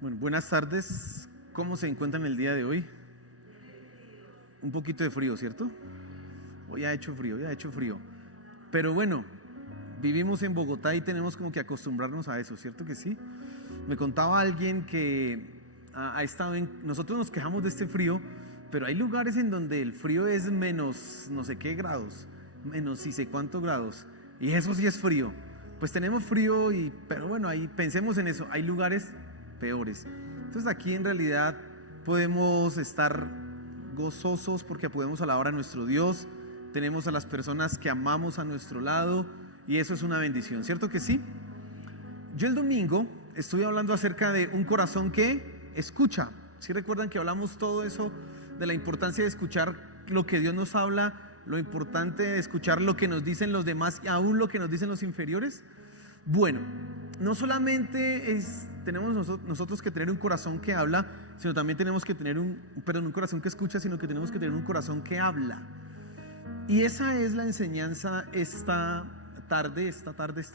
Bueno, buenas tardes. ¿Cómo se encuentran el día de hoy? Un poquito de frío, ¿cierto? Hoy ha hecho frío, hoy ha hecho frío. Pero bueno, vivimos en Bogotá y tenemos como que acostumbrarnos a eso, ¿cierto que sí? Me contaba alguien que ha estado nosotros nos quejamos de este frío, pero hay lugares en donde el frío es menos no sé qué grados, menos sí sé cuántos grados, y eso sí es frío. Pues tenemos frío, pero bueno, ahí pensemos en eso, hay lugares peores. Entonces aquí en realidad podemos estar gozosos porque podemos alabar a nuestro Dios, tenemos a las personas que amamos a nuestro lado y eso es una bendición, ¿cierto que sí? Yo el domingo estuve hablando acerca de un corazón que escucha. ¿Sí recuerdan que hablamos todo eso de la importancia de escuchar lo que Dios nos habla, lo importante de escuchar lo que nos dicen los demás y aún lo que nos dicen los inferiores? Bueno, no solamente tenemos nosotros que tener un corazón que habla, sino también tenemos que tener un corazón que escucha, sino que tenemos que tener un corazón que habla. Y esa es la enseñanza esta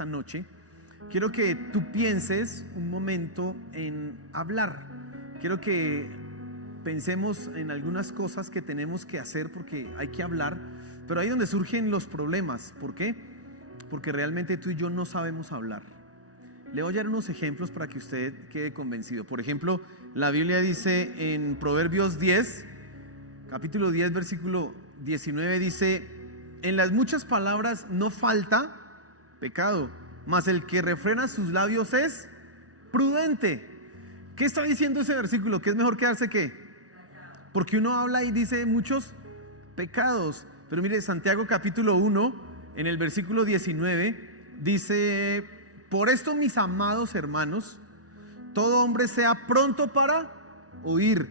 noche. Quiero que tú pienses un momento en hablar. Quiero que pensemos en algunas cosas que tenemos que hacer porque hay que hablar, pero ahí es donde surgen los problemas. ¿Por qué? Porque realmente tú y yo no sabemos hablar. Le voy a dar unos ejemplos para que usted quede convencido. Por ejemplo, la Biblia dice en Proverbios 10, capítulo 10, versículo 19, dice: en las muchas palabras no falta pecado, mas el que refrena sus labios es prudente. ¿Qué está diciendo ese versículo? ¿Que es mejor quedarse qué? Porque uno habla y dice muchos pecados. Pero mire, Santiago capítulo 1, en el versículo 19, dice: por esto, mis amados hermanos, todo hombre sea pronto para oír,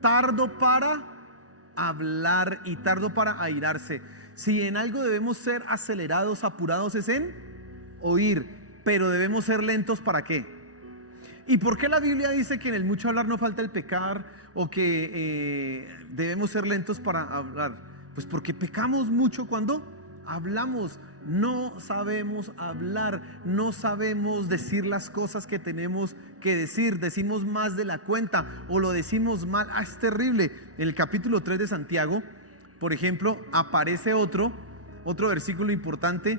tardo para hablar y tardo para airarse. Si en algo debemos ser acelerados, apurados, es en oír, pero debemos ser lentos ¿para qué? ¿Y por qué la Biblia dice que en el mucho hablar no falta el pecar o que debemos ser lentos para hablar? Pues porque pecamos mucho cuando hablamos. No sabemos hablar, no sabemos decir las cosas que tenemos que decir, decimos más de la cuenta o lo decimos mal. Es terrible. En el capítulo 3 de Santiago, por ejemplo, aparece otro versículo importante.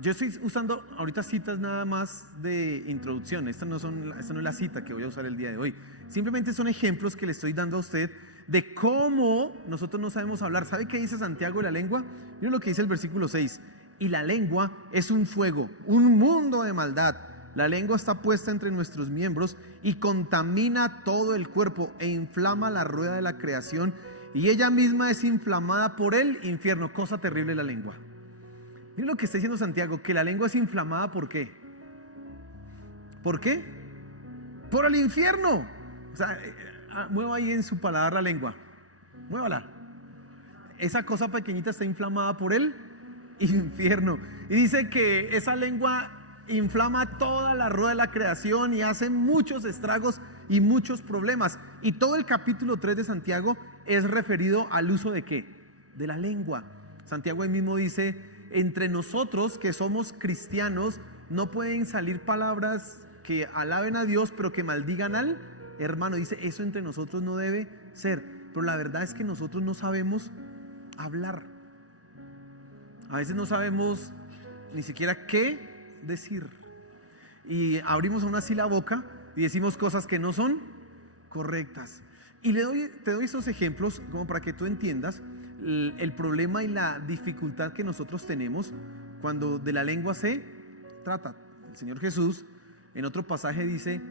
Yo estoy usando ahorita citas nada más de introducción. Esta no es la cita que voy a usar el día de hoy. Simplemente son ejemplos que le estoy dando a usted de cómo nosotros no sabemos hablar. ¿Sabe qué dice Santiago de la lengua? Miren lo que dice el versículo 6. Y la lengua es un fuego, un mundo de maldad. La lengua está puesta entre nuestros miembros y contamina todo el cuerpo e inflama la rueda de la creación, y ella misma es inflamada por el infierno. Cosa terrible la lengua. Miren lo que está diciendo Santiago, que la lengua es inflamada. ¿Por qué? ¿Por qué? Por el infierno. O sea, mueva ahí en su paladar la lengua, muévala. Esa cosa pequeñita está inflamada por el infierno. Y dice que esa lengua inflama toda la rueda de la creación y hace muchos estragos y muchos problemas. Y todo el capítulo 3 de Santiago es referido al uso de ¿qué? De la lengua. Santiago ahí mismo dice: entre nosotros que somos cristianos no pueden salir palabras que alaben a Dios pero que maldigan al hermano. Dice, eso entre nosotros no debe ser. Pero la verdad es que nosotros no sabemos hablar. A veces no sabemos ni siquiera qué decir. Y abrimos aún así la boca y decimos cosas que no son correctas. Y te doy esos ejemplos como para que tú entiendas el problema y la dificultad que nosotros tenemos cuando de la lengua se trata. El Señor Jesús en otro pasaje dice: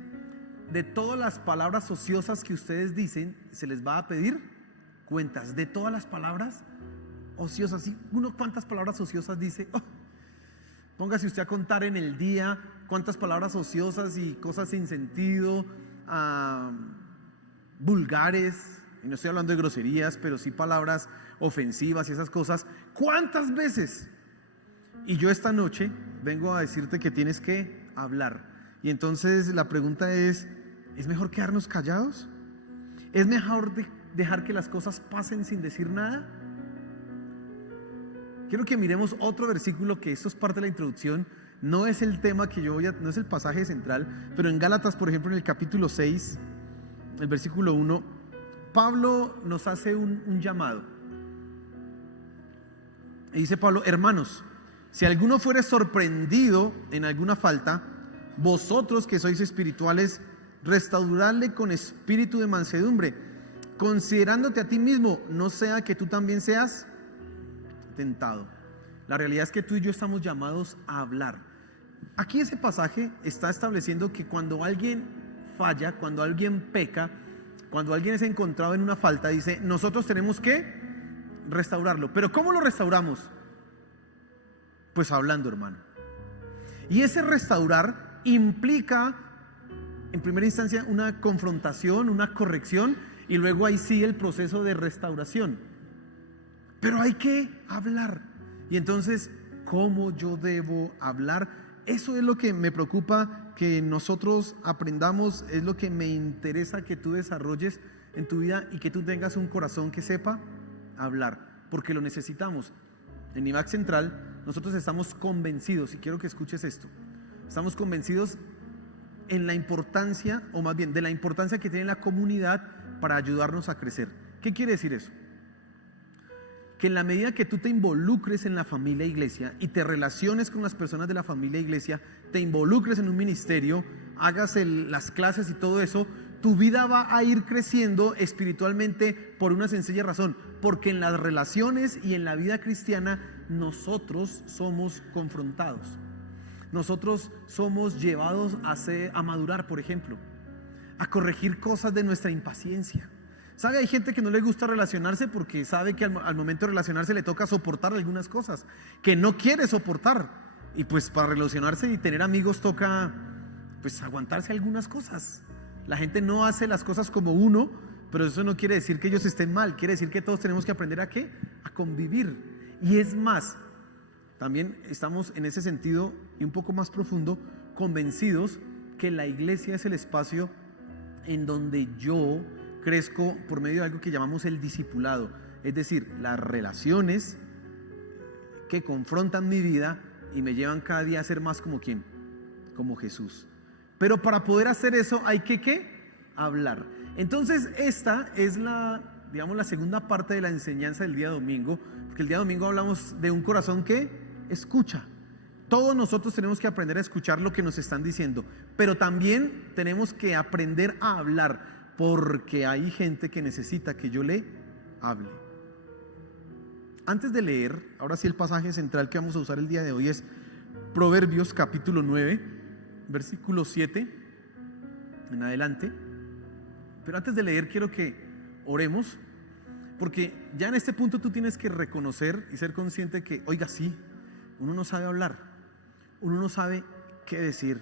de todas las palabras ociosas que ustedes dicen, se les va a pedir cuentas. De todas las palabras ociosas. ¿Sí? Uno, ¿cuántas palabras ociosas dice? Póngase usted a contar en el día cuántas palabras ociosas y cosas sin sentido, vulgares, y no estoy hablando de groserías, pero sí palabras ofensivas y esas cosas. ¿Cuántas veces? Y yo esta noche vengo a decirte que tienes que hablar. Y entonces la pregunta ¿es mejor quedarnos callados? ¿Es mejor dejar que las cosas pasen sin decir nada? Quiero que miremos otro versículo, que esto es parte de la introducción, No es el tema que no es el pasaje central, pero en Gálatas, por ejemplo, en el capítulo 6, el versículo 1, Pablo nos hace un llamado. Y dice Pablo: hermanos, si alguno fuere sorprendido en alguna falta, vosotros que sois espirituales, restauradle con espíritu de mansedumbre, considerándote a ti mismo, no sea que tú también seas tentado. La realidad es que tú y yo estamos llamados a hablar. Aquí ese pasaje está estableciendo que cuando alguien falla, cuando alguien peca, cuando alguien es encontrado en una falta, dice, nosotros tenemos que restaurarlo. ¿Pero cómo lo restauramos? Pues hablando, hermano. Y ese restaurar implica, en primera instancia, una confrontación, una corrección, y luego ahí sí el proceso de restauración. Pero hay que hablar. Y entonces, ¿cómo yo debo hablar? Eso es lo que me preocupa que nosotros aprendamos, es lo que me interesa que tú desarrolles en tu vida y que tú tengas un corazón que sepa hablar, porque lo necesitamos. En IMAC Central nosotros estamos convencidos, y quiero que escuches esto, estamos convencidos en la importancia, o más bien de la importancia que tiene la comunidad para ayudarnos a crecer. ¿Qué quiere decir eso? Que en la medida que tú te involucres en la familia iglesia y te relaciones con las personas de la familia iglesia, te involucres en un ministerio, hagas las clases y todo eso, tu vida va a ir creciendo espiritualmente por una sencilla razón, porque en las relaciones y en la vida cristiana nosotros somos confrontados, nosotros somos llevados a madurar, por ejemplo, a corregir cosas de nuestra impaciencia. ¿Sabe? Hay gente que no le gusta relacionarse porque sabe que al momento de relacionarse le toca soportar algunas cosas que no quiere soportar, y pues para relacionarse y tener amigos toca pues aguantarse algunas cosas. La gente no hace las cosas como uno, pero eso no quiere decir que ellos estén mal, quiere decir que todos tenemos que aprender ¿a qué? A convivir. Y es más, también estamos en ese sentido y un poco más profundo convencidos que la iglesia es el espacio en donde yo crezco por medio de algo que llamamos el discipulado, es decir, las relaciones que confrontan mi vida y me llevan cada día a ser más como ¿quién? Como Jesús. Pero para poder hacer eso hay que ¿qué? Hablar. Entonces esta es la segunda parte de la enseñanza del día domingo, porque el día domingo hablamos de un corazón que escucha. Todos nosotros tenemos que aprender a escuchar lo que nos están diciendo, pero también tenemos que aprender a hablar, porque hay gente que necesita que yo le hable. Antes de leer, ahora sí el pasaje central que vamos a usar el día de hoy es Proverbios capítulo 9, versículo 7 en adelante. Pero antes de leer quiero que oremos, porque ya en este punto tú tienes que reconocer y ser consciente que, oiga, sí, uno no sabe hablar, uno no sabe qué decir.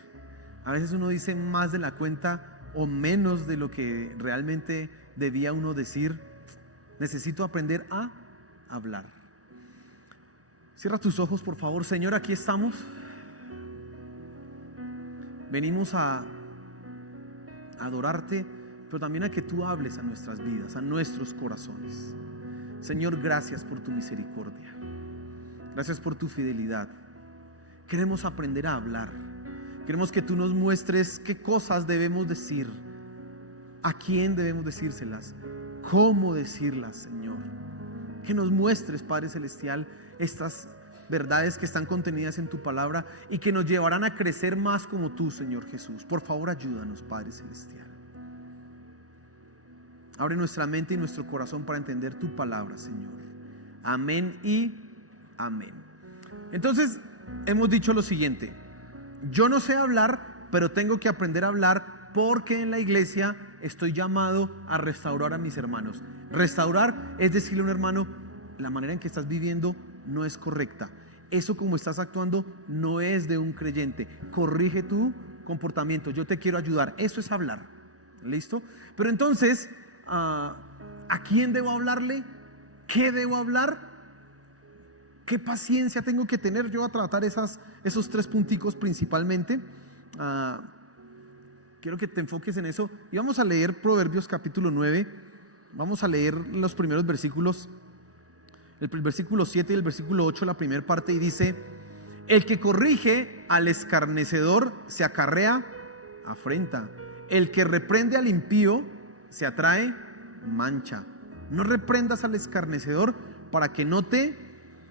A veces uno dice más de la cuenta o menos de lo que realmente debía uno decir. Necesito aprender a hablar. Cierra tus ojos, por favor. Señor, aquí estamos. Venimos a adorarte, pero también a que tú hables a nuestras vidas, a nuestros corazones. Señor, gracias por tu misericordia. Gracias por tu fidelidad. Queremos aprender a hablar. Queremos que tú nos muestres qué cosas debemos decir, a quién debemos decírselas, cómo decirlas, Señor. Que nos muestres, Padre Celestial, estas verdades que están contenidas en tu palabra y que nos llevarán a crecer más como tú, Señor Jesús. Por favor, ayúdanos, Padre Celestial. Abre nuestra mente y nuestro corazón para entender tu palabra, Señor. Amén y amén. Entonces, hemos dicho lo siguiente: yo no sé hablar, pero tengo que aprender a hablar, porque en la iglesia estoy llamado a restaurar a mis hermanos. Restaurar es decirle a un hermano: la manera en que estás viviendo no es correcta, eso como estás actuando no es de un creyente, corrige tu comportamiento, yo te quiero ayudar. Eso es hablar. ¿Listo? Pero entonces, ¿a quién debo hablarle? ¿Qué debo hablar? ¿Qué paciencia tengo que tener? Yo voy a tratar esos tres punticos principalmente. Quiero que te enfoques en eso. Y vamos a leer Proverbios capítulo 9. Vamos a leer los primeros versículos. El versículo 7 y el versículo 8, la primera parte, y dice: El que corrige al escarnecedor se acarrea afrenta. El que reprende al impío se atrae mancha. No reprendas al escarnecedor para que no te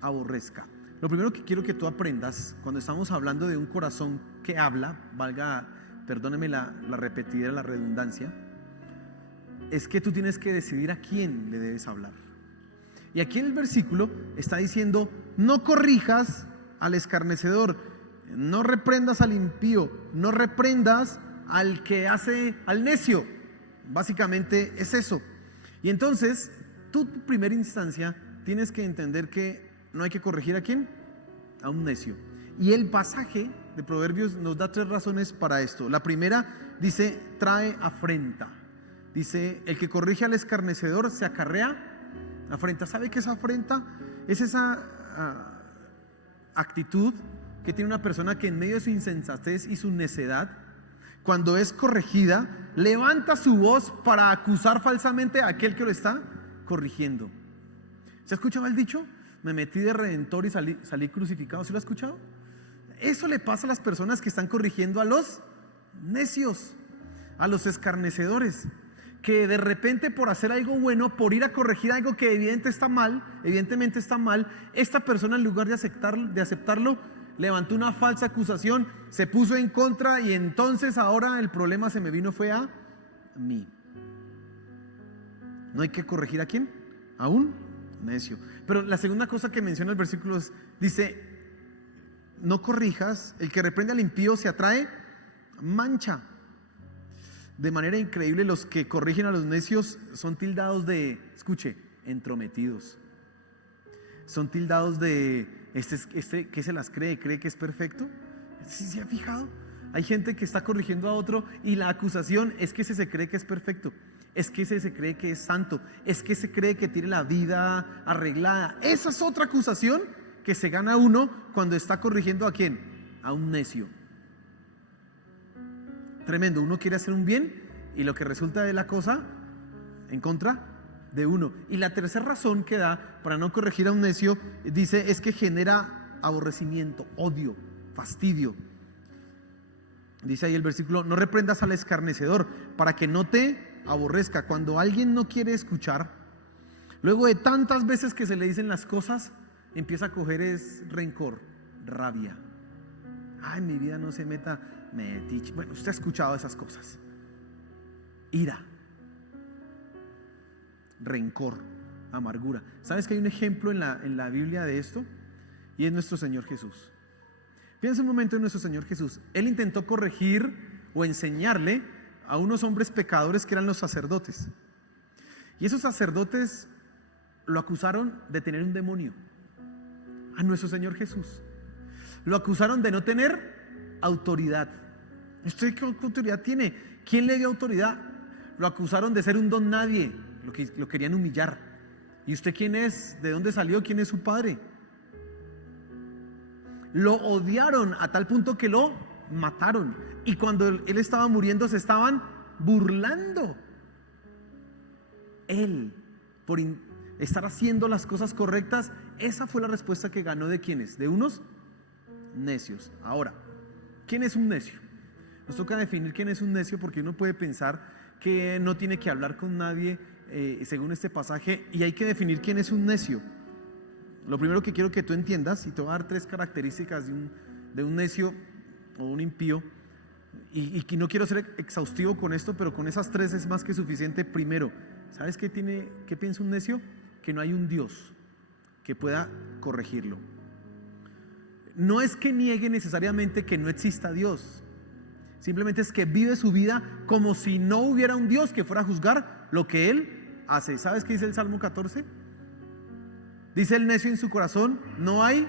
aborrezca. Lo primero que quiero que tú aprendas cuando estamos hablando de un corazón que habla, perdóneme la repetidera, la redundancia, es que tú tienes que decidir a quién le debes hablar. Y aquí en el versículo está diciendo: no corrijas al escarnecedor, no reprendas al impío, no reprendas al que hace al necio. Básicamente es eso. Y entonces tú en primera instancia tienes que entender que no hay que corregir ¿a quién? A un necio. Y el pasaje de Proverbios nos da 3 razones para esto. La primera dice: trae afrenta. Dice: el que corrige al escarnecedor se acarrea afrenta. ¿Sabe qué es afrenta? Es esa actitud que tiene una persona que en medio de su insensatez y su necedad, cuando es corregida, levanta su voz para acusar falsamente a aquel que lo está corrigiendo. ¿Se ha escuchado el dicho? Me metí de redentor y salí crucificado. ¿Sí lo ha escuchado? Eso le pasa a las personas que están corrigiendo a los necios, a los escarnecedores, que de repente por hacer algo bueno, por ir a corregir algo que evidentemente está mal, esta persona en lugar de aceptarlo, levantó una falsa acusación, se puso en contra y entonces ahora el problema se me vino fue a mí. No hay que corregir ¿a quién? A un necio. Pero la segunda cosa que menciona el versículo dice: no corrijas, el que reprende al impío se atrae mancha. De manera increíble, los que corrigen a los necios son tildados de, escuche, entrometidos. Son tildados de este que se las cree que es perfecto. ¿Sí se ha fijado? Hay gente que está corrigiendo a otro y la acusación es que ese se cree que es perfecto, es que ese se cree que es santo, es que se cree que tiene la vida arreglada. Esa es otra acusación que se gana uno cuando está corrigiendo ¿a quién? A un necio. Tremendo. Uno quiere hacer un bien y lo que resulta de la cosa en contra de uno. Y la tercera razón que da para no corregir a un necio, dice, es que genera aborrecimiento, odio, fastidio. Dice ahí el versículo: no reprendas al escarnecedor para que no te aborrezca. Cuando alguien no quiere escuchar, luego de tantas veces que se le dicen las cosas, empieza a coger es rencor, rabia. Ay, mi vida no se meta. Bueno, usted ha escuchado esas cosas. Ira, rencor, amargura. ¿Sabes que hay un ejemplo en la Biblia de esto? Y es nuestro Señor Jesús. Piensa un momento en nuestro Señor Jesús. Él intentó corregir o enseñarle a unos hombres pecadores que eran los sacerdotes. Y esos sacerdotes lo acusaron de tener un demonio. A nuestro Señor Jesús lo acusaron de no tener autoridad. ¿Usted qué autoridad tiene? ¿Quién le dio autoridad? Lo acusaron de ser un don nadie, lo querían humillar. ¿Y usted quién es? ¿De dónde salió? ¿Quién es su padre? Lo odiaron a tal punto que lo mataron. Y cuando él estaba muriendo se estaban burlando. Él, por estar haciendo las cosas correctas, esa fue la respuesta que ganó ¿de quiénes? De unos necios. Ahora, ¿quién es un necio? Nos toca definir quién es un necio, porque uno puede pensar que no tiene que hablar con nadie según este pasaje, y hay que definir quién es un necio. Lo primero que quiero que tú entiendas, y te voy a dar 3 características de un necio o un impío, y que no quiero ser exhaustivo con esto, pero con esas 3 es más que suficiente. Primero, ¿sabes qué piensa un necio? Que no hay un Dios que pueda corregirlo. No es que niegue necesariamente que no exista Dios, simplemente es que vive su vida como si no hubiera un Dios que fuera a juzgar lo que él hace. ¿Sabes qué dice el Salmo 14? Dice el necio en su corazón: no hay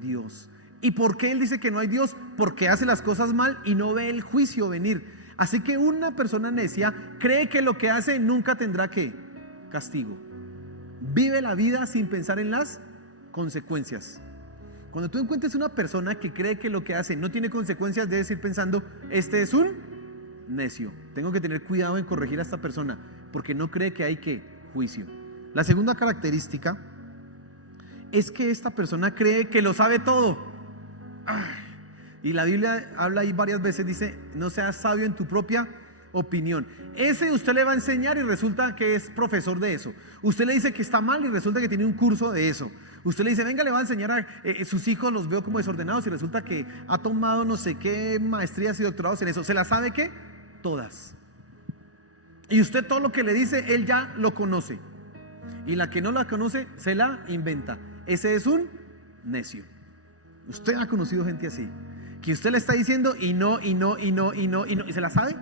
Dios. ¿Y por qué él dice que no hay Dios? Porque hace las cosas mal y no ve el juicio venir. Así que una persona necia cree que lo que hace nunca tendrá ¿qué? Castigo. Vive la vida sin pensar en las consecuencias. Cuando tú encuentres una persona que cree que lo que hace no tiene consecuencias, debes ir pensando: este es un necio. Tengo que tener cuidado en corregir a esta persona, porque no cree que hay ¿qué? Juicio. La segunda característica es que esta persona cree que lo sabe todo. Y la Biblia habla ahí varias veces, dice, no seas sabio en tu propia opinión. Ese usted le va a enseñar y resulta que es profesor de eso. Usted le dice que está mal y resulta que tiene un curso de eso. Usted le dice, venga, le va a enseñar a sus hijos, los veo como desordenados y resulta que ha tomado no sé qué maestrías y doctorados en eso. ¿Se la sabe qué? Todas. Y usted todo lo que le dice, él ya lo conoce. Y la que no la conoce, se la inventa. Ese es un necio. Usted ha conocido gente así, que usted le está diciendo y no, y se la sabe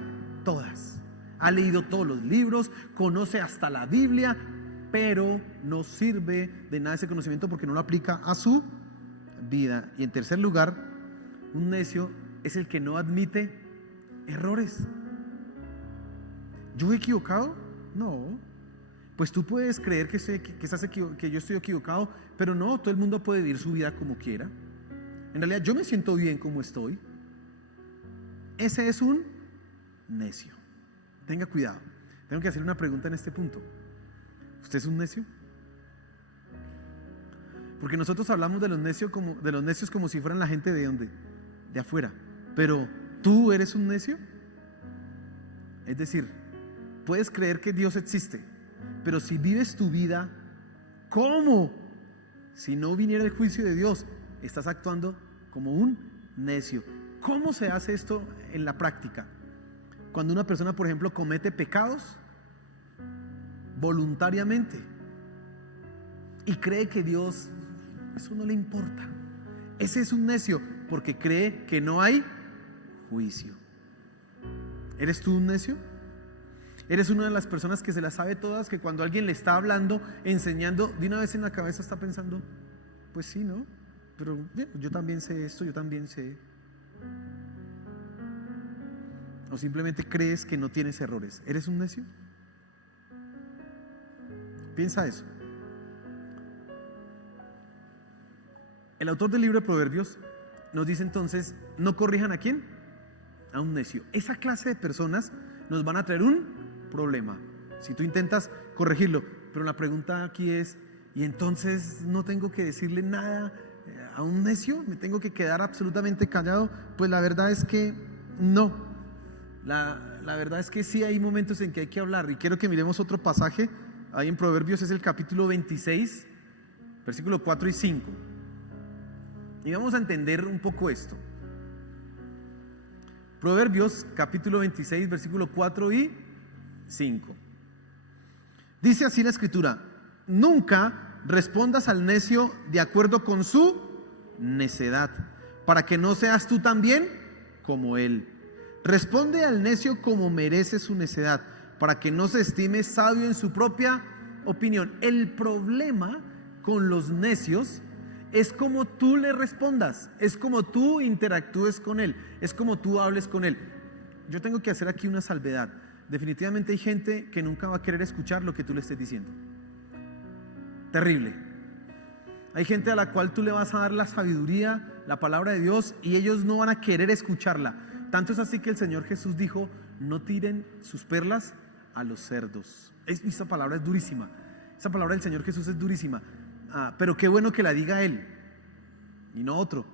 todas. Ha leído todos los libros, conoce hasta la Biblia, pero no sirve de nada ese conocimiento porque no lo aplica a su vida. Y en tercer lugar, un necio es el que no admite errores. ¿Yo he equivocado? No. Pues tú puedes creer que yo estoy equivocado, pero no, todo el mundo puede vivir su vida como quiera. En realidad yo me siento bien como estoy. Ese es un necio. Tenga cuidado. Tengo que hacer una pregunta en este punto. ¿Usted es un necio? Porque nosotros hablamos de los necios como si fueran la gente de ¿dónde? De afuera. Pero ¿tú eres un necio? Es decir, puedes creer que Dios existe, pero si vives tu vida como si no viniera el juicio de Dios, estás actuando como un necio. ¿Cómo se hace esto en la práctica? Cuando una persona, por ejemplo, comete pecados voluntariamente y cree que Dios, eso no le importa. Ese es un necio porque cree que no hay juicio. ¿Eres tú un necio? ¿Eres una de las personas que se las sabe todas, que cuando alguien le está hablando, enseñando, de una vez en la cabeza está pensando, pues sí, ¿no? Pero bien, yo también sé esto, yo también sé. O simplemente crees que no tienes errores. ¿Eres un necio? Piensa eso. El autor del libro de Proverbios nos dice entonces, no corrijan ¿a quién? A un necio. Esa clase de personas nos van a traer un problema si tú intentas corregirlo. Pero la pregunta aquí es, ¿y entonces no tengo que decirle nada a un necio? ¿Me tengo que quedar absolutamente callado? Pues la verdad es que no. La verdad es que sí hay momentos en que hay que hablar. Y quiero que miremos otro pasaje ahí en Proverbios, es el capítulo 26, versículo 4 y 5. Y vamos a entender un poco esto. Proverbios capítulo 26, versículo 4 y 5. Dice así la escritura: nunca respondas al necio de acuerdo con su necedad, para que no seas tú también como él. Responde al necio como merece su necedad, para que no se estime sabio en su propia opinión. El problema con los necios es como tú le respondas, es como tú interactúes con él, es como tú hables con él. Yo tengo que hacer aquí una salvedad. Definitivamente hay gente que nunca va a querer escuchar lo que tú le estés diciendo. Terrible. Hay gente a la cual tú le vas a dar la sabiduría, la palabra de Dios, y ellos no van a querer escucharla. Tanto es así que el Señor Jesús dijo: no tiren sus perlas a los cerdos. Esa palabra es durísima. Esa palabra del Señor Jesús es durísima. Pero qué bueno que la diga Él y no otro.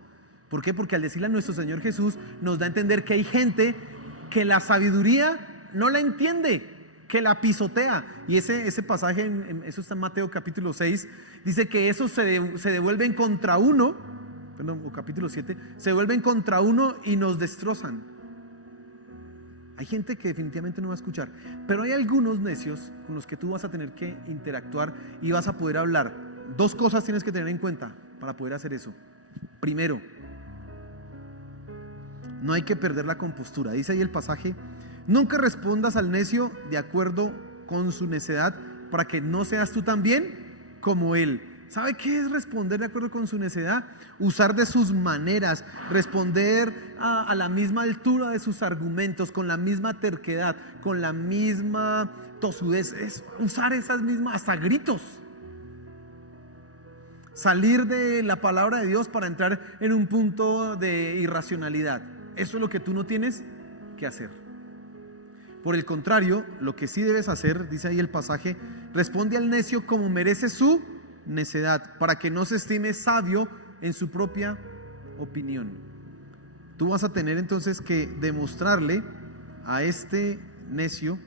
¿Por qué? Porque al decirle a nuestro Señor Jesús nos da a entender que hay gente que la sabiduría no la entiende, que la pisotea. Y ese pasaje, eso está en Mateo capítulo 6, dice que esos se devuelven contra uno, perdón, o capítulo 7, se vuelven contra uno y nos destrozan. Hay gente que definitivamente no va a escuchar, pero hay algunos necios con los que tú vas a tener que interactuar y vas a poder hablar. Dos cosas tienes que tener en cuenta para poder hacer eso. Primero, no hay que perder la compostura. Dice ahí el pasaje: nunca respondas al necio de acuerdo con su necedad, para que no seas tú también como él. ¿Sabe qué es responder de acuerdo con su necedad? Usar de sus maneras, responder a la misma altura de sus argumentos, con la misma terquedad, con la misma tosudez. Es usar esas mismas, hasta gritos. Salir de la palabra de Dios para entrar en un punto de irracionalidad. Eso es lo que tú no tienes que hacer. Por el contrario, lo que sí debes hacer, dice ahí el pasaje: responde al necio como merece su necedad, para que no se estime sabio en su propia opinión. Tú vas a tener entonces que demostrarle a este necio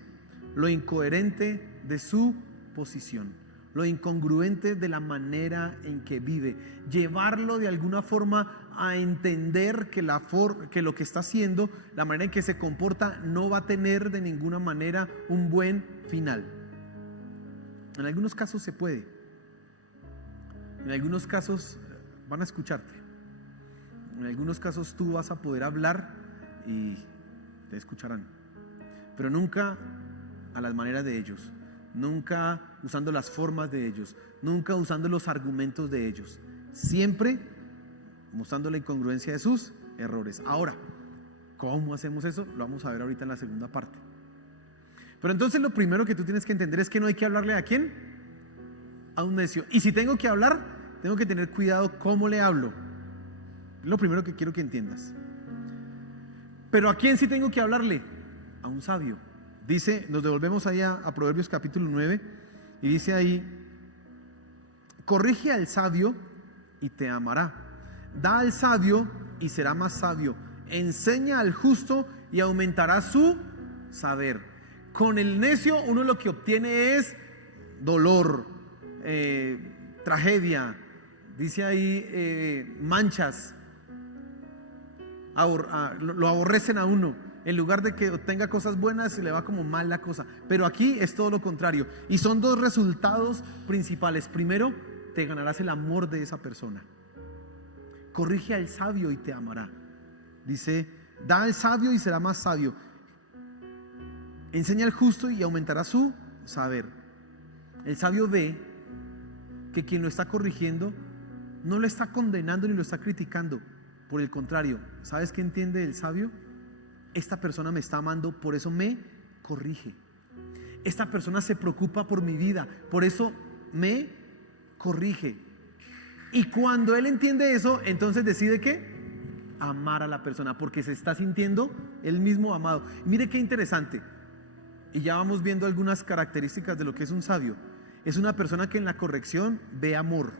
lo incoherente de su posición, lo incongruente de la manera en que vive, llevarlo de alguna forma a entender que lo que está haciendo, la manera en que se comporta, no va a tener de ninguna manera un buen final. En algunos casos se puede, en algunos casos van a escucharte, en algunos casos tú vas a poder hablar y te escucharán, pero nunca a las maneras de ellos, nunca usando las formas de ellos, nunca usando los argumentos de ellos, siempre mostrando la incongruencia de sus errores. Ahora, ¿cómo hacemos eso? Lo vamos a ver ahorita en la segunda parte. Pero entonces lo primero que tú tienes que entender es que no hay que hablarle ¿a quién? A un necio. Y si tengo que hablar, tengo que tener cuidado cómo le hablo. Es lo primero que quiero que entiendas. Pero ¿a quién sí tengo que hablarle? A un sabio. Dice, nos devolvemos allá a Proverbios capítulo 9 y dice ahí: corrige al sabio y te amará, da al sabio y será más sabio, enseña al justo y aumentará su saber. Con el necio uno lo que obtiene es dolor, tragedia, dice ahí manchas, lo aborrecen a uno. En lugar de que obtenga cosas buenas, se le va como mal la cosa. Pero aquí es todo lo contrario. Y son dos resultados principales. Primero, te ganarás el amor de esa persona. Corrige al sabio y te amará. Dice, da al sabio y será más sabio. Enseña al justo y aumentará su saber. El sabio ve que quien lo está corrigiendo no lo está condenando ni lo está criticando. Por el contrario, ¿sabes qué entiende el sabio? Esta persona me está amando, por eso me corrige. Esta persona se preocupa por mi vida, por eso me corrige. Y cuando él entiende eso, entonces decide ¿qué? Amar a la persona, porque se está sintiendo él mismo amado. Mire qué interesante. Y ya vamos viendo algunas características de lo que es un sabio. Es una persona que en la corrección ve amor,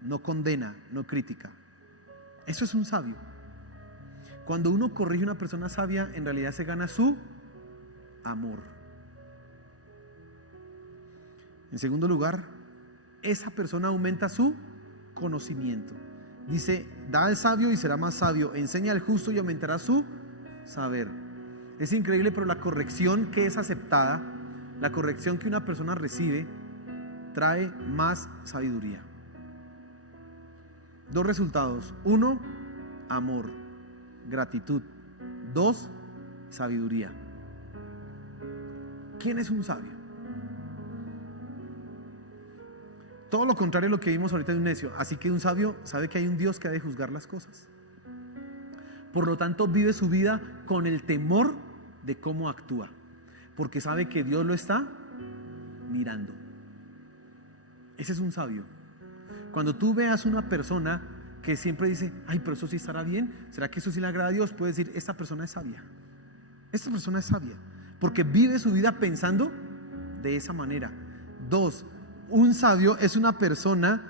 no condena, no critica. Eso es un sabio. Cuando uno corrige a una persona sabia, en realidad se gana su amor. En segundo lugar, esa persona aumenta su conocimiento. Dice, da al sabio y será más sabio, enseña al justo y aumentará su saber. Es increíble, pero la corrección que es aceptada, la corrección que una persona recibe, trae más sabiduría. Dos resultados: uno, amor, gratitud; dos, sabiduría. ¿Quién es un sabio? Todo lo contrario a lo que vimos ahorita de un necio. Así que un sabio sabe que hay un Dios que ha de juzgar las cosas. Por lo tanto, vive su vida con el temor de cómo actúa, porque sabe que Dios lo está mirando. Ese es un sabio. Cuando tú veas una persona que siempre dice, ay, pero eso sí estará bien, ¿será que eso sí le agrada a Dios? Puedes decir, esta persona es sabia. Esta persona es sabia, porque vive su vida pensando de esa manera. Dos, un sabio es una persona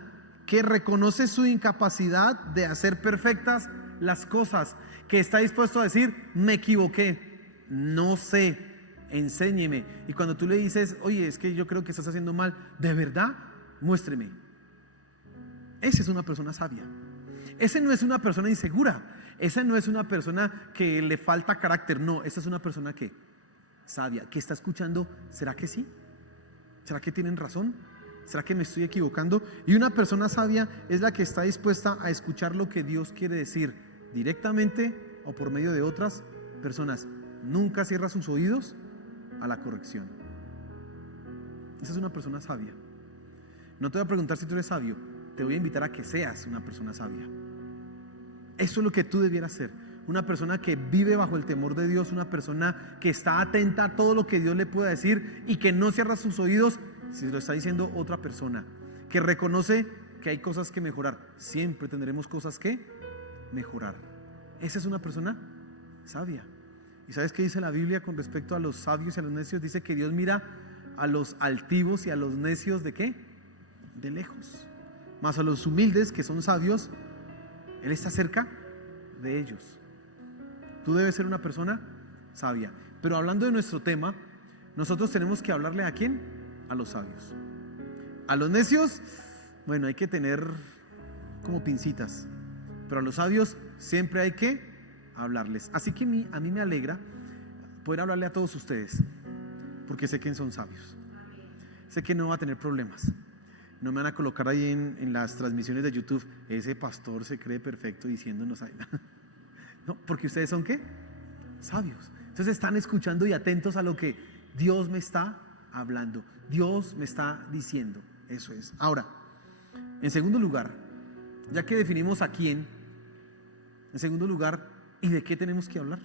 que reconoce su incapacidad de hacer perfectas las cosas, que está dispuesto a decir, me equivoqué, no sé, enséñeme. Y cuando tú le dices, oye, es que yo creo que estás haciendo mal, ¿de verdad? Muéstreme. Esa es una persona sabia. Esa no es una persona insegura. Esa no es una persona que le falta carácter. No, esa es una persona que sabia, que está escuchando. ¿Será que sí? ¿Será que tienen razón? ¿Será que me estoy equivocando? Y una persona sabia es la que está dispuesta a escuchar lo que Dios quiere decir, directamente o por medio de otras personas. Nunca cierra sus oídos a la corrección. Esa es una persona sabia. No te voy a preguntar si tú eres sabio, te voy a invitar a que seas una persona sabia. Eso es lo que tú debieras ser. Una persona que vive bajo el temor de Dios, una persona que está atenta a todo lo que Dios le pueda decir y que no cierra sus oídos si lo está diciendo otra persona, que reconoce que hay cosas que mejorar. Siempre tendremos cosas que mejorar. Esa es una persona sabia. ¿Y sabes qué dice la Biblia con respecto a los sabios y a los necios? Dice que Dios mira a los altivos y a los necios, ¿de qué? De lejos. Mas a los humildes, que son sabios, Él está cerca de ellos. Tú debes ser una persona sabia. Pero hablando de nuestro tema, nosotros tenemos que hablarle ¿a quién? A los sabios. A los necios, bueno, hay que tener como pincitas, pero a los sabios siempre hay que hablarles. Así que a mí me alegra poder hablarle a todos ustedes, porque sé que son sabios. Sé que no va a tener problemas. No me van a colocar ahí en las transmisiones de YouTube, ese pastor se cree perfecto diciéndonos ahí. No, porque ustedes son ¿qué? Sabios. Entonces están escuchando y atentos a lo que Dios me está hablando, Dios me está diciendo. Eso es. Ahora, en segundo lugar, ya que definimos a quién, en segundo lugar, ¿y de qué tenemos que hablar?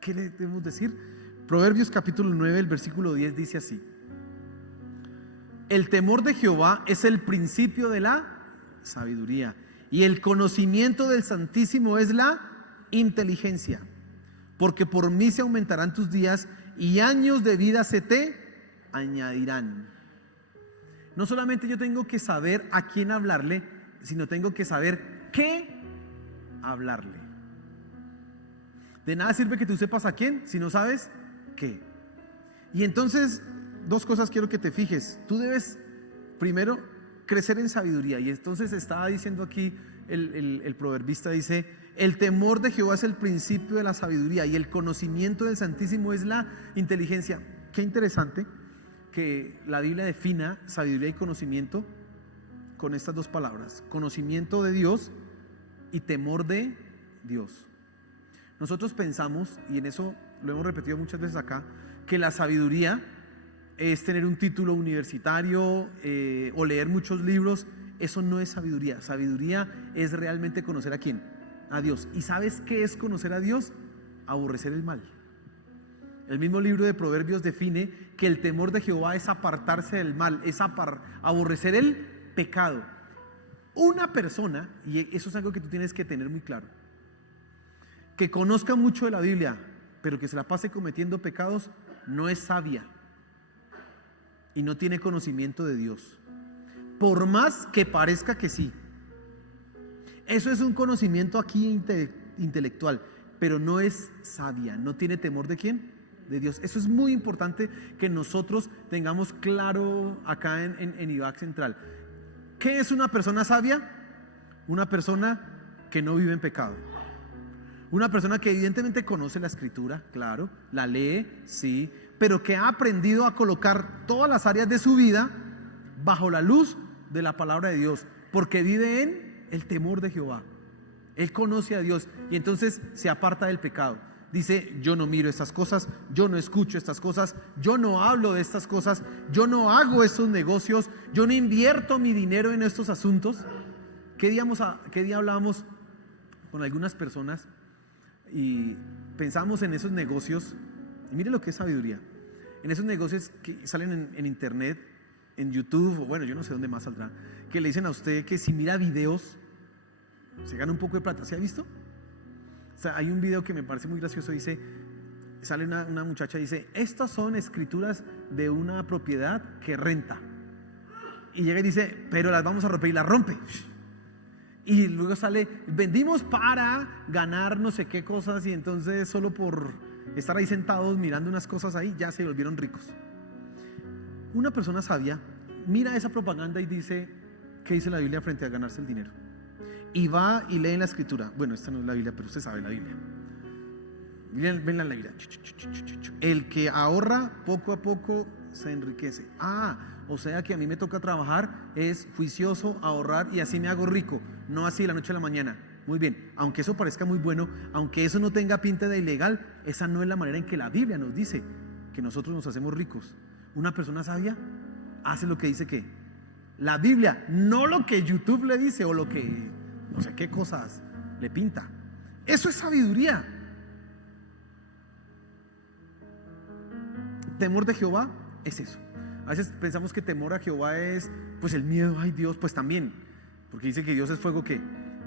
¿Qué le debemos decir? Proverbios capítulo 9, el versículo 10 dice así: el temor de Jehová es el principio de la sabiduría, y el conocimiento del Santísimo es la inteligencia. Porque por mí se aumentarán tus días, y años de vida se te añadirán. No solamente yo tengo que saber a quién hablarle, sino tengo que saber qué hablarle. De nada sirve que tú sepas a quién si no sabes qué. Y entonces, dos cosas quiero que te fijes. Tú debes primero crecer en sabiduría. Y entonces estaba diciendo aquí el proverbista, dice: el temor de Jehová es el principio de la sabiduría, y el conocimiento del Santísimo es la inteligencia. Qué interesante que la Biblia defina sabiduría y conocimiento con estas dos palabras: conocimiento de Dios y temor de Dios. Nosotros pensamos, y en eso lo hemos repetido muchas veces acá, que la sabiduría es tener un título universitario o leer muchos libros. Eso no es sabiduría. Sabiduría es realmente conocer ¿a quién? A Dios. ¿Y sabes qué es conocer a Dios? Aborrecer el mal. El mismo libro de Proverbios define que el temor de Jehová es apartarse del mal, es aborrecer el pecado. Una persona, y eso es algo que tú tienes que tener muy claro, que conozca mucho de la Biblia, pero que se la pase cometiendo pecados, no es sabia y no tiene conocimiento de Dios, por más que parezca que sí. Eso es un conocimiento aquí intelectual, pero no es sabia, no tiene temor ¿de quién? De Dios. Eso es muy importante que nosotros tengamos claro acá en IBAC Central. ¿Qué es una persona sabia? Una persona que no vive en pecado. Una persona que evidentemente conoce la Escritura, claro, la lee, sí, pero que ha aprendido a colocar todas las áreas de su vida bajo la luz de la palabra de Dios, porque vive en el temor de Jehová. Él conoce a Dios y entonces se aparta del pecado. Dice: yo no miro estas cosas, yo no escucho estas cosas, yo no hablo de estas cosas, yo no hago estos negocios, yo no invierto mi dinero en estos asuntos. ¿Qué día hablábamos con algunas personas y pensamos en esos negocios? Y mire lo que es sabiduría. En esos negocios que salen en internet, en YouTube, o bueno, yo no sé dónde más saldrá, que le dicen a usted que si mira videos se gana un poco de plata. ¿Se ha visto? O sea, hay un video que me parece muy gracioso. Dice, sale una muchacha y dice: estas son escrituras de una propiedad que renta. Y llega y dice: pero las vamos a romper, y las rompe. Y luego sale: vendimos para ganar no sé qué cosas, y entonces solo por estar ahí sentados mirando unas cosas ahí ya se volvieron ricos. Una persona sabia mira esa propaganda y dice: ¿qué dice la Biblia frente a ganarse el dinero? Y va y lee en la Escritura. Bueno, esta no es la Biblia, pero usted sabe la Biblia. Ven la Biblia. El que ahorra poco a poco se enriquece. O sea que a mí me toca trabajar, es juicioso, ahorrar, y así me hago rico. No así de la noche a la mañana. Muy bien, aunque eso parezca muy bueno, aunque eso no tenga pinta de ilegal, esa no es la manera en que la Biblia nos dice que nosotros nos hacemos ricos. Una persona sabia hace lo que dice que la Biblia, no lo que YouTube le dice o lo que no sé qué cosas le pinta. Eso es sabiduría. Temor de Jehová es eso. A veces pensamos que temor a Jehová es pues el miedo. Ay, Dios, pues también, porque dice que Dios es fuego que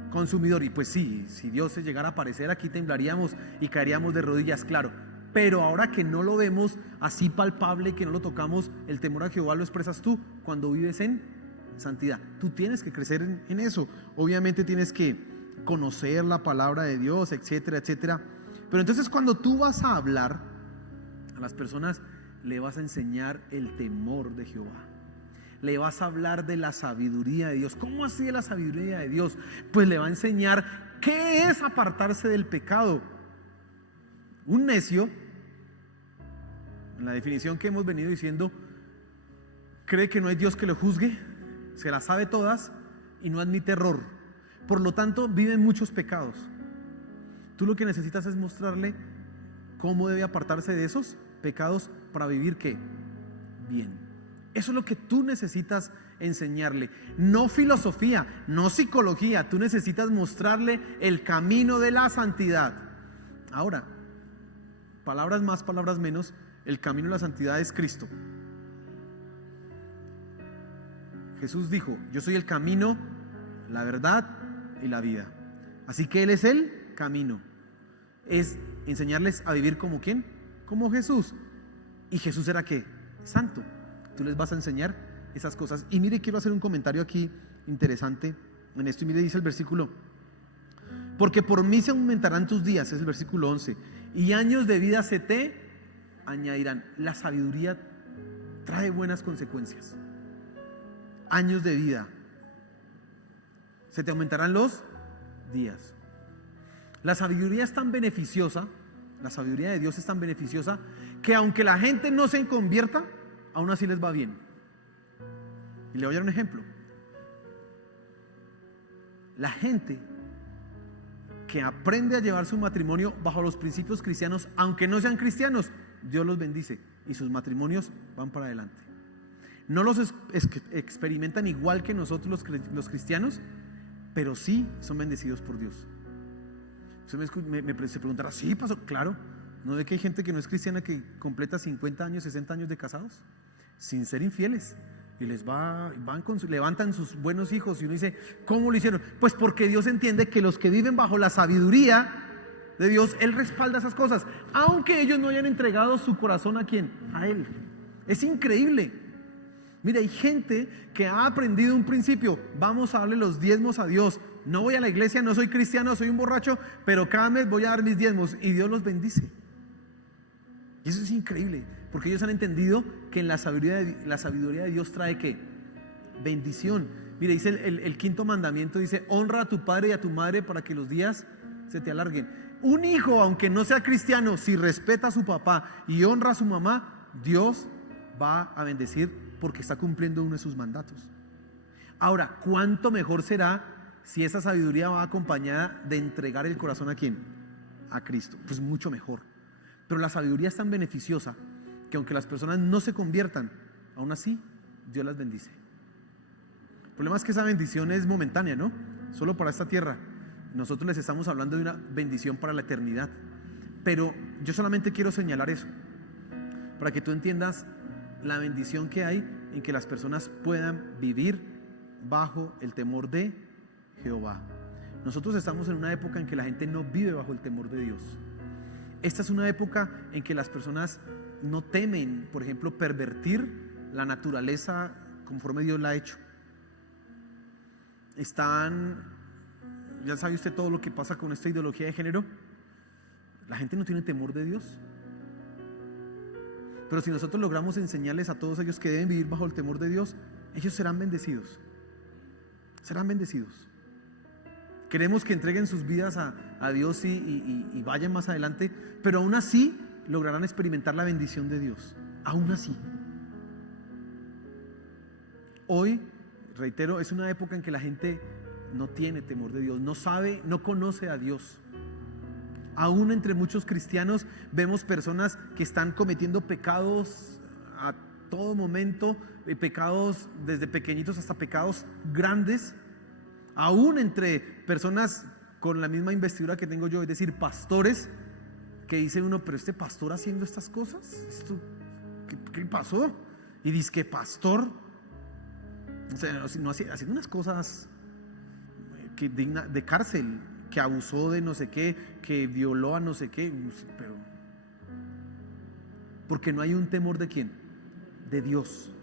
consumidor, y pues sí, si Dios se llegara a aparecer aquí temblaríamos y caeríamos de rodillas, claro. Pero ahora que no lo vemos así palpable, que no lo tocamos, el temor a Jehová lo expresas tú cuando vives en santidad. Tú tienes que crecer en eso. Obviamente tienes que conocer la palabra de Dios, etcétera, etcétera. Pero entonces cuando tú vas a hablar a las personas, le vas a enseñar el temor de Jehová. Le vas a hablar de la sabiduría de Dios. ¿Cómo así de la sabiduría de Dios? Pues le va a enseñar qué es apartarse del pecado. Un necio, en la definición que hemos venido diciendo, cree que no hay Dios que lo juzgue, se las sabe todas y no admite error. Por lo tanto, vive en muchos pecados. Tú lo que necesitas es mostrarle cómo debe apartarse de esos pecados para vivir ¿qué? Bien. Eso es lo que tú necesitas enseñarle. No filosofía, no psicología. Tú necesitas mostrarle el camino de la santidad. Ahora, palabras más, palabras menos, el camino de la santidad es Cristo. Jesús dijo: yo soy el camino, la verdad y la vida. Así que Él es el camino. Es enseñarles a vivir como ¿quién? Como Jesús. ¿Y Jesús era qué? Santo. Tú les vas a enseñar esas cosas. Y mire, quiero hacer un comentario aquí interesante en esto. Y mire, dice el versículo: porque por mí se aumentarán tus días, es el versículo 11, y años de vida se te añadirán. La sabiduría trae buenas consecuencias. Años de vida. Se te aumentarán los días. La sabiduría es tan beneficiosa, la sabiduría de Dios es tan beneficiosa, que aunque la gente no se convierta, aún así les va bien. Y le voy a dar un ejemplo. La gente que aprende a llevar su matrimonio bajo los principios cristianos, aunque no sean cristianos, Dios los bendice y sus matrimonios van para adelante. No los experimentan igual que nosotros los cristianos, pero sí son bendecidos por Dios. Usted se preguntará: ¿sí pasó? Claro. ¿No ve que hay gente que no es cristiana que completa 50 años, 60 años de casados sin ser infieles? Y levantan sus buenos hijos, y uno dice: ¿cómo lo hicieron? Pues porque Dios entiende que los que viven bajo la sabiduría de Dios, Él respalda esas cosas, aunque ellos no hayan entregado su corazón ¿a quién? A Él. Es increíble. Mira, hay gente que ha aprendido un principio: vamos a darle los diezmos a Dios. No voy a la iglesia, no soy cristiano, soy un borracho, pero cada mes voy a dar mis diezmos, y Dios los bendice. Y eso es increíble, porque ellos han entendido que en la sabiduría de Dios trae ¿qué? Bendición. Mira, dice el quinto mandamiento, dice: honra a tu padre y a tu madre para que los días se te alarguen. Un hijo, aunque no sea cristiano, si respeta a su papá y honra a su mamá, Dios va a bendecir porque está cumpliendo uno de sus mandatos. Ahora, ¿cuánto mejor será si esa sabiduría va acompañada de entregar el corazón ¿a quién? A Cristo. Pues mucho mejor. Pero la sabiduría es tan beneficiosa que aunque las personas no se conviertan, aún así Dios las bendice. El problema es que esa bendición es momentánea, ¿no? Solo para esta tierra. Nosotros les estamos hablando de una bendición para la eternidad. Pero yo solamente quiero señalar eso, para que tú entiendas la bendición que hay en que las personas puedan vivir bajo el temor de Jehová. Nosotros estamos en una época en que la gente no vive bajo el temor de Dios. Esta es una época en que las personas no temen, por ejemplo, pervertir la naturaleza conforme Dios la ha hecho. Ya sabe usted todo lo que pasa con esta ideología de género. La gente no tiene temor de Dios. Pero si nosotros logramos enseñarles a todos ellos que deben vivir bajo el temor de Dios, ellos serán bendecidos. Serán bendecidos. Queremos que entreguen sus vidas a Dios y vayan más adelante, pero aún así lograrán experimentar la bendición de Dios. Aún así. Hoy, reitero, es una época en que la gente no tiene temor de Dios, no sabe, no conoce a Dios. Aún entre muchos cristianos vemos personas que están cometiendo pecados a todo momento, pecados desde pequeñitos hasta pecados grandes. Aún entre personas con la misma investidura que tengo yo, es decir, pastores, que dice uno: pero este pastor haciendo estas cosas, ¿qué pasó? Y dice que pastor, o sea, no, haciendo unas cosas que digna de cárcel, que abusó de no sé qué, que violó a no sé qué, pero porque no hay un temor de quién, de Dios.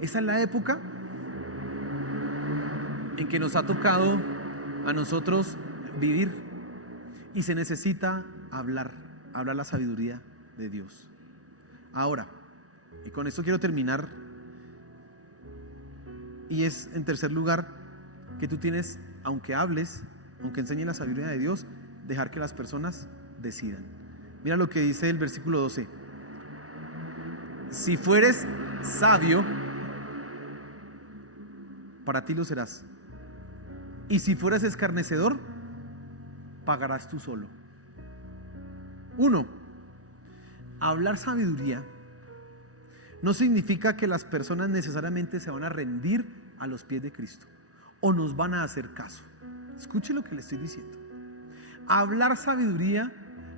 Esa es la época en que nos ha tocado a nosotros vivir. Y se necesita hablar la sabiduría de Dios. Ahora, y con esto quiero terminar, y es en tercer lugar que tú tienes, aunque hables, aunque enseñes la sabiduría de Dios, dejar que las personas decidan. Mira lo que dice el versículo 12: si fueres sabio, para ti lo serás, y si fueres escarnecedor, pagarás tú solo. 1. Hablar sabiduría no significa que las personas necesariamente se van a rendir a los pies de Cristo o nos van a hacer caso. Escuche lo que le estoy diciendo. Hablar sabiduría,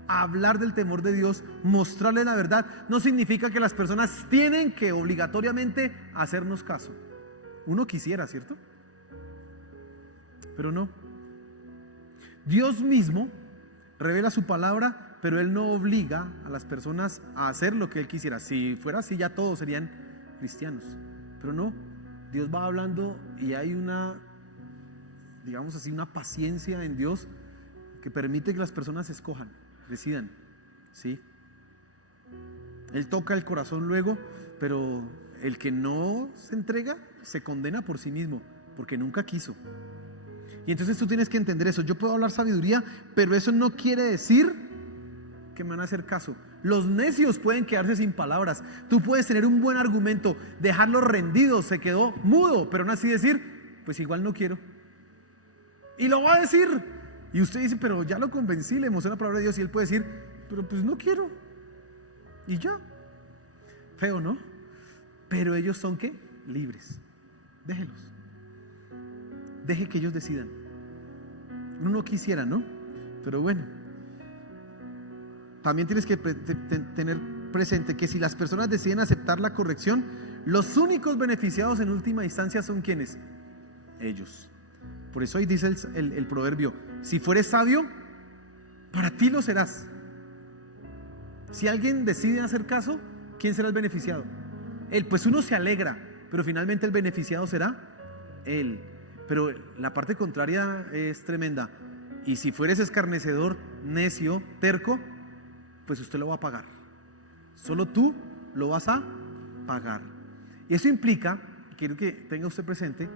hablar del temor de Dios, mostrarle la verdad, no significa que las personas tienen que obligatoriamente hacernos caso. Uno quisiera, ¿cierto? Pero no. Dios mismo revela su palabra, pero Él no obliga a las personas a hacer lo que Él quisiera. Si fuera así, ya todos serían cristianos. Pero no, Dios va hablando y hay una, digamos así, una paciencia en Dios que permite que las personas escojan, decidan, ¿sí? Él toca el corazón luego, pero el que no se entrega se condena por sí mismo, porque nunca quiso. Y entonces tú tienes que entender eso. Yo puedo hablar sabiduría, pero eso no quiere decir que me van a hacer caso. Los necios pueden quedarse sin palabras. Tú puedes tener un buen argumento, dejarlo rendido, se quedó mudo, pero aún así decir, pues igual no quiero. Y lo va a decir. Y usted dice, pero ya lo convencí, le mostré la palabra de Dios, y él puede decir, pero pues no quiero. Y ya. Feo, ¿no? Pero ellos son, ¿qué? Libres. Déjelos. Deje que ellos decidan. Uno no quisiera, ¿no? Pero bueno. También tienes que tener presente que si las personas deciden aceptar la corrección, los únicos beneficiados en última instancia son ¿quiénes? Ellos. Por eso ahí dice el proverbio: si fueres sabio, para ti lo serás. Si alguien decide hacer caso, ¿quién será el beneficiado? Él. Pues uno se alegra, pero finalmente el beneficiado será él. Pero la parte contraria es tremenda. Y si fueres escarnecedor, necio, terco, pues usted lo va a pagar. Solo tú lo vas a pagar. Y eso implica, quiero que tenga usted presente,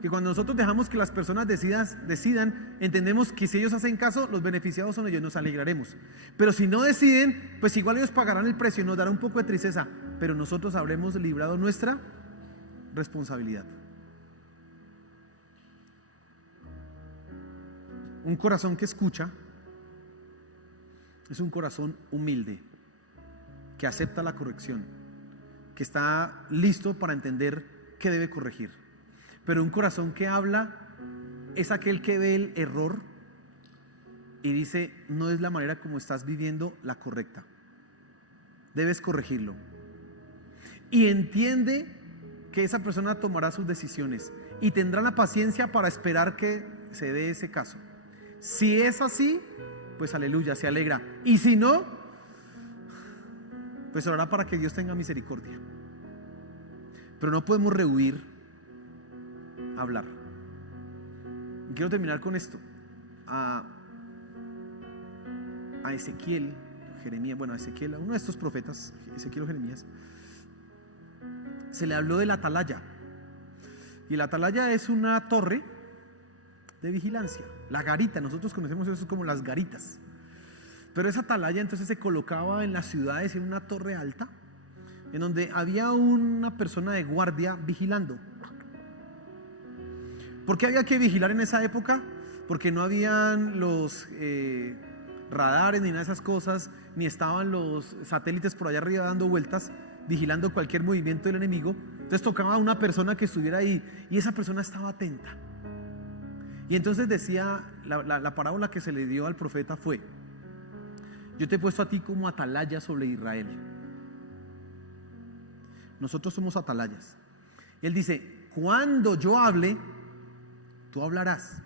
que cuando nosotros dejamos que las personas decidan, entendemos que si ellos hacen caso, los beneficiados son ellos, nos alegraremos. Pero si no deciden, pues igual ellos pagarán el precio y nos dará un poco de tristeza, pero nosotros habremos librado nuestra responsabilidad. Un corazón que escucha es un corazón humilde, que acepta la corrección, que está listo para entender qué debe corregir. Pero un corazón que habla es aquel que ve el error y dice, no es la manera como estás viviendo la correcta, debes corregirlo. Y entiende que esa persona tomará sus decisiones y tendrá la paciencia para esperar que se dé ese caso. Si es así, pues aleluya, se alegra. Y si no, pues orará para que Dios tenga misericordia. Pero no podemos rehuir hablar. Y quiero terminar con esto. A Ezequiel, Jeremías, bueno, a Ezequiel, a uno de estos profetas, Ezequiel o Jeremías, se le habló de la atalaya. Y la atalaya es una torre de vigilancia, la garita. Nosotros conocemos eso como las garitas. Pero esa atalaya entonces se colocaba en las ciudades, en una torre alta, en donde había una persona de guardia vigilando. ¿Por qué había que vigilar en esa época? Porque no habían los radares ni nada de esas cosas, ni estaban los satélites por allá arriba dando vueltas, vigilando cualquier movimiento del enemigo. Entonces tocaba a una persona que estuviera ahí, y esa persona estaba atenta. Y entonces decía, la parábola que se le dio al profeta fue: yo te he puesto a ti como atalaya sobre Israel. Nosotros somos atalayas. Y él dice, cuando yo hable, tú hablarás.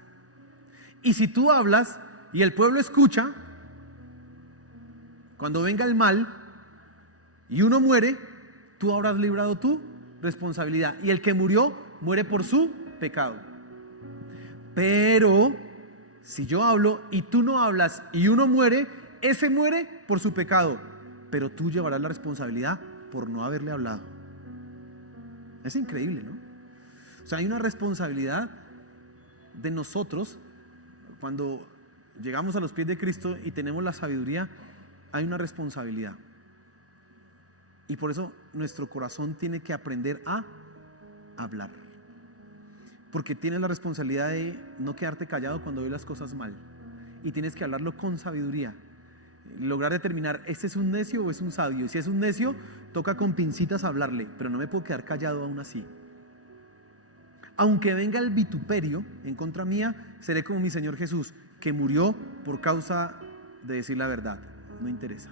Y si tú hablas y el pueblo escucha, cuando venga el mal y uno muere, tú habrás librado tu responsabilidad. Y el que murió, muere por su pecado. Pero Si yo hablo y tú no hablas y uno muere, ese muere por su pecado, pero tú llevarás la responsabilidad por no haberle hablado. Es increíble, ¿no? O sea, hay una responsabilidad de nosotros cuando llegamos a los pies de Cristo y tenemos la sabiduría. Hay una responsabilidad, y por eso nuestro corazón tiene que aprender a hablar, porque tienes la responsabilidad de no quedarte callado cuando ves las cosas mal, y tienes que hablarlo con sabiduría, lograr determinar, ¿este es un necio o es un sabio? Y si es un necio, toca con pincitas hablarle, pero no me puedo quedar callado aún así. Aunque venga el vituperio en contra mía, seré como mi Señor Jesús, que murió por causa de decir la verdad. No interesa.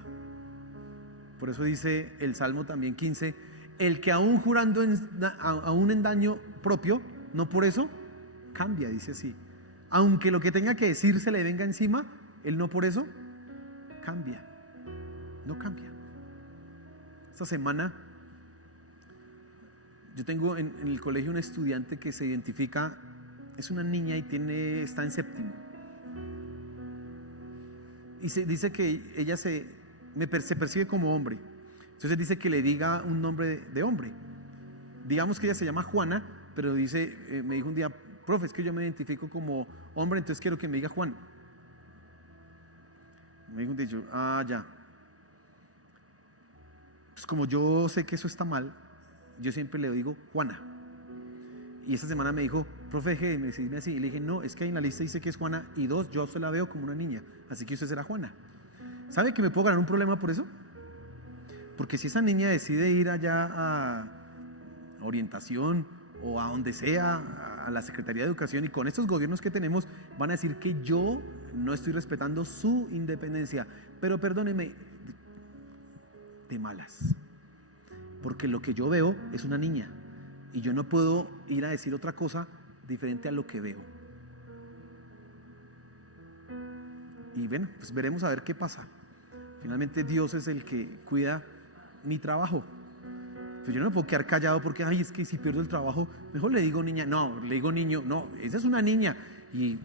Por eso dice el Salmo también 15, el que aún jurando aún en daño propio, no por eso cambia, dice así. Aunque lo que tenga que decir se le venga encima, él no por eso cambia. No cambia. Esta semana yo tengo en el colegio una estudiante que se identifica, es una niña y está en séptimo. Y se dice que ella se percibe como hombre. Entonces dice que le diga un nombre de hombre. Digamos que ella se llama Juana, pero dice, me dijo un día, profe, es que yo me identifico como hombre, entonces quiero que me diga Juan. Me dijo un dicho, ya. Pues como yo sé que eso está mal, yo siempre le digo Juana. Y esta semana me dijo, profe, deje de decirme así. Y le dije, no, es que ahí en la lista dice que es Juana, y 2, yo a usted la veo como una niña, así que usted será Juana. ¿Sabe que me puedo ganar un problema por eso? Porque si esa niña decide ir allá a orientación o a donde sea, a la Secretaría de Educación, y con estos gobiernos que tenemos van a decir que yo no estoy respetando su independencia, pero perdóneme, de malas, porque lo que yo veo es una niña y yo no puedo ir a decir otra cosa diferente a lo que veo. Y bueno, pues veremos a ver qué pasa. Finalmente Dios es el que cuida mi trabajo. Pues yo no me puedo quedar callado porque, ay, es que si pierdo el trabajo, mejor le digo niña, no, le digo niño, no, esa es una niña, y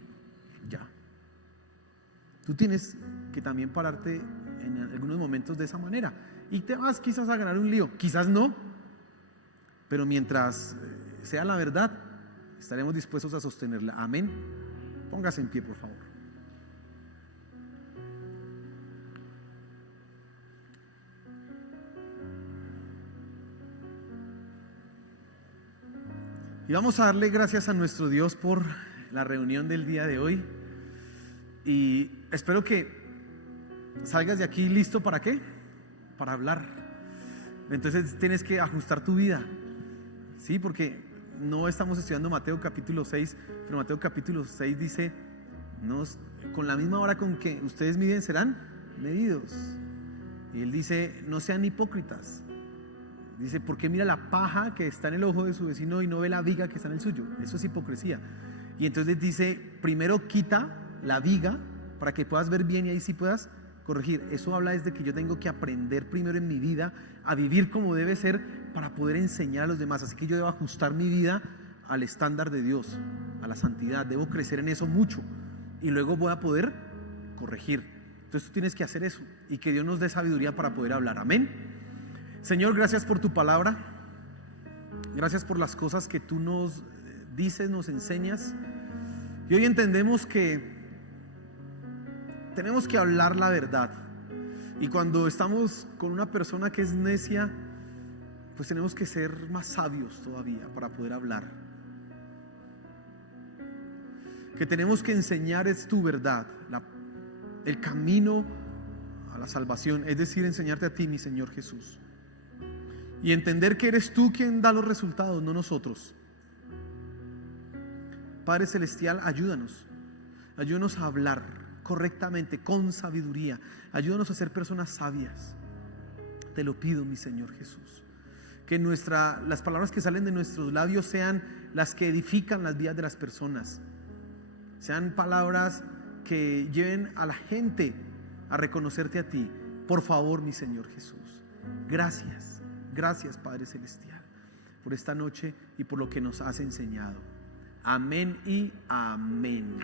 ya. Tú tienes que también pararte en algunos momentos de esa manera, y te vas quizás a ganar un lío, quizás no, pero mientras sea la verdad, estaremos dispuestos a sostenerla. Amén. Póngase en pie, por favor. Y vamos a darle gracias a nuestro Dios por la reunión del día de hoy. Y espero que salgas de aquí listo. ¿Para qué? Para hablar. Entonces tienes que ajustar tu vida. Sí, porque no estamos estudiando Mateo capítulo 6, pero Mateo capítulo 6 dice, con la misma hora con que ustedes miden serán medidos. Y él dice, no sean hipócritas. Dice, ¿por qué mira la paja que está en el ojo de su vecino y no ve la viga que está en el suyo? Eso es hipocresía. Y entonces dice, primero quita la viga para que puedas ver bien y ahí sí puedas corregir. Eso habla desde que yo tengo que aprender primero en mi vida a vivir como debe ser para poder enseñar a los demás. Así que yo debo ajustar mi vida al estándar de Dios, a la santidad. Debo crecer en eso mucho y luego voy a poder corregir. Entonces tú tienes que hacer eso y que Dios nos dé sabiduría para poder hablar. Amén. Señor, gracias por tu palabra, gracias por las cosas que tú nos dices, nos enseñas. Y hoy entendemos que tenemos que hablar la verdad. Y cuando estamos con una persona que es necia, pues tenemos que ser más sabios todavía para poder hablar. Que tenemos que enseñar es tu verdad, el camino a la salvación, es decir, enseñarte a ti, mi Señor Jesús. Y entender que eres tú quien da los resultados, no nosotros. Padre Celestial, ayúdanos a hablar correctamente, con sabiduría. Ayúdanos a ser personas sabias. Te lo pido, mi Señor Jesús. Que las palabras que salen de nuestros labios sean las que edifican las vidas de las personas. Sean palabras que lleven a la gente a reconocerte a ti. Por favor, mi Señor Jesús. Gracias. Gracias, Padre Celestial, por esta noche y por lo que nos has enseñado. Amén y amén.